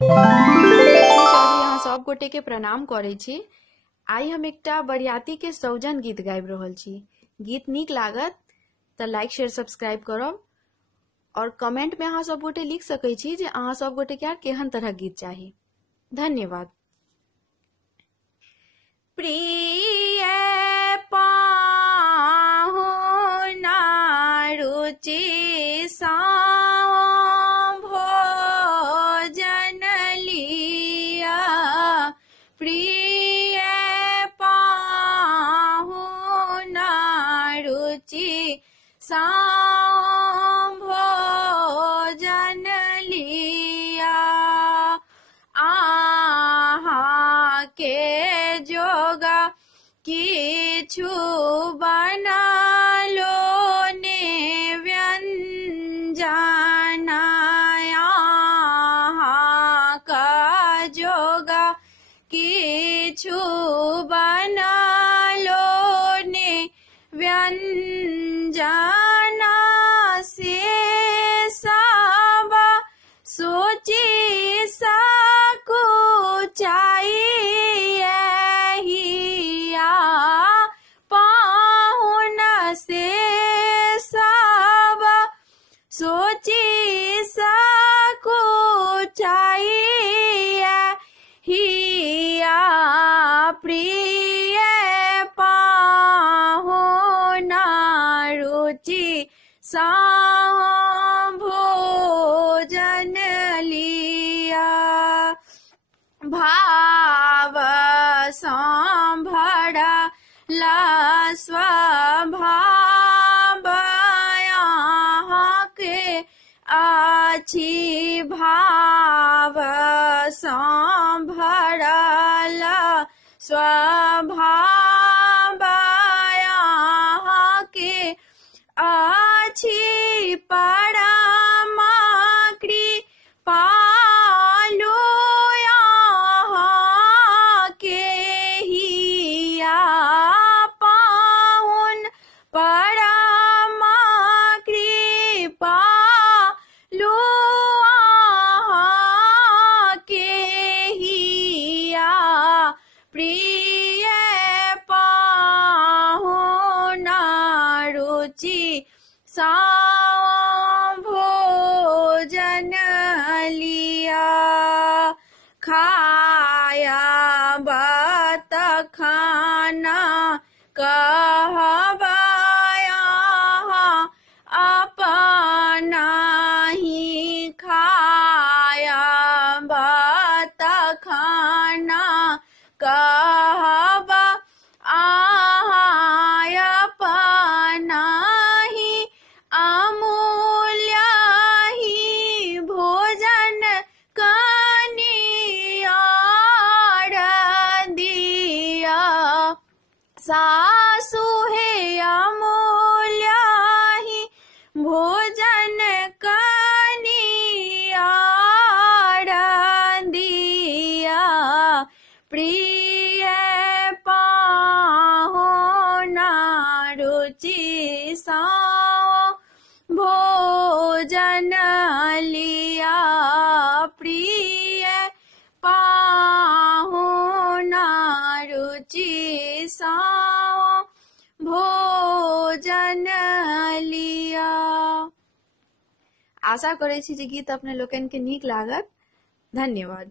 लक्ष्मी चौधरी यहाँ सब गोटे के प्रणाम करे छी। आई हम एकटा बरियाती के सौजन गीत गाबि रहल छी। गीत नीक लागत तो लाइक शेयर सब्सक्राइब करब और कमेंट में अहाँ सब गोटे लिख सकै छी जे अहाँ सब गोटे के केहन तरह गीत चाही। धन्यवाद। प्रिय पाहुना रुचि सा भोजन लिया, प्रिय पाहुना रुचि सा भोजन लिया, आहा के जोगा किछु बनालो ने व्यंजन, आहा का जोगा किछु बनालो ने व्यंजन, से सब सोची सकू चाहिए हिया, पाहुन से सब सोची सकू चाहिए हिया, प्रिय पाहुना रुचि सा भोजन लिया, भाव संभरला स्वभाव यहाँ के अछि, भाव संभरला स्वभाव यहाँ के अछि, परमा कृपालु यहाँ के हिया, पाहुन परमा कृपालु यहाँ के हिया, प्रिय पाहुना रुचि सा भोजन लिया, खाया बत खाना कहबा यहाँ अपना ही, खाया बत खाना कहबा आहा अपना ही, अमूल्य ही भोजन कनियार दिया, सासु है अमूल्य ही भोजन कनियार दिया, प्रिय पाहुना रुचि सा भोजन लिया, प्रिय पाहुना रुचि सा भोजन लिया। आशा करे छी जे गीत अपने लोकन के नीक लागत। धन्यवाद।